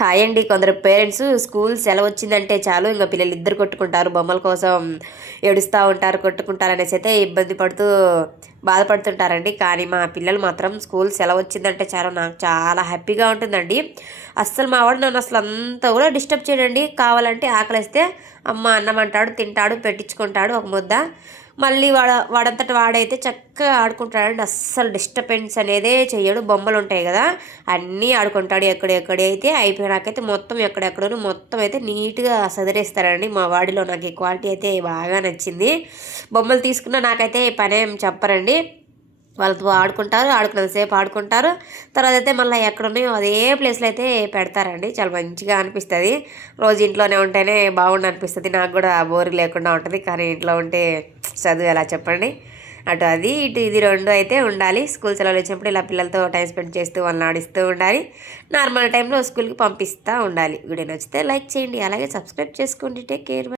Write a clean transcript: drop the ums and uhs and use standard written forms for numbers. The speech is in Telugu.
హాయ్ అండి. కొందరు పేరెంట్స్ స్కూల్ సెలవు వచ్చిందంటే చాలు ఇంక పిల్లలు ఇద్దరు కొట్టుకుంటారు, బొమ్మల కోసం ఏడుస్తూ ఉంటారు, కొట్టుకుంటారు అనేసి అయితే ఇబ్బంది పడుతూ బాధపడుతుంటారండి. కానీ మా పిల్లలు మాత్రం స్కూల్ సెలవు వచ్చిందంటే చాలు నాకు చాలా హ్యాపీగా ఉంటుందండి. అస్సలు మా వాడు నన్ను అసలు అంతా కూడా డిస్టర్బ్ చేయడండి. కావాలంటే ఆకలిస్తే అమ్మ అన్నం అంటాడు, తింటాడు, పెట్టించుకుంటాడు ఒక ముద్ద. మళ్ళీ వాడంతట వాడైతే చక్కగా ఆడుకుంటాడండి. అస్సలు డిస్టర్బెన్స్ అనేదే చెయ్యడు. బొమ్మలు ఉంటాయి కదా, అన్నీ ఆడుకుంటాడు. ఎక్కడెక్కడైతే అయిపోయినాకైతే మొత్తం ఎక్కడెక్కడో మొత్తం అయితే నీట్గా సదిరేస్తారండి. మా వాడిలో నాకు ఈ క్వాలిటీ అయితే బాగా నచ్చింది. బొమ్మలు తీసుకున్నా నాకైతే పనేం చెప్పరండి. వాళ్ళతో ఆడుకుంటారు, ఆడుకున్నంతసేపు ఆడుకుంటారు. తర్వాత అయితే మళ్ళీ ఎక్కడున్నాయో అదే ప్లేస్లో అయితే పెడతారండి. చాలా మంచిగా అనిపిస్తుంది. రోజు ఇంట్లోనే ఉంటేనే బాగుండు అనిపిస్తుంది. నాకు కూడా బోర్ లేకుండా ఉంటుంది. కానీ ఇంట్లో ఉంటే చదువు ఎలా చెప్పండి. అటు అది ఇటు ఇది రెండు అయితే ఉండాలి. స్కూల్ సెలవులు వచ్చినప్పుడు ఇలా పిల్లలతో టైం స్పెండ్ చేస్తూ వాళ్ళని ఆడిస్తూ ఉండాలి. నార్మల్ టైంలో స్కూల్కి పంపిస్తూ ఉండాలి. వీడియో నచ్చితే లైక్ చేయండి, అలాగే సబ్స్క్రైబ్ చేసుకోండి. Take care.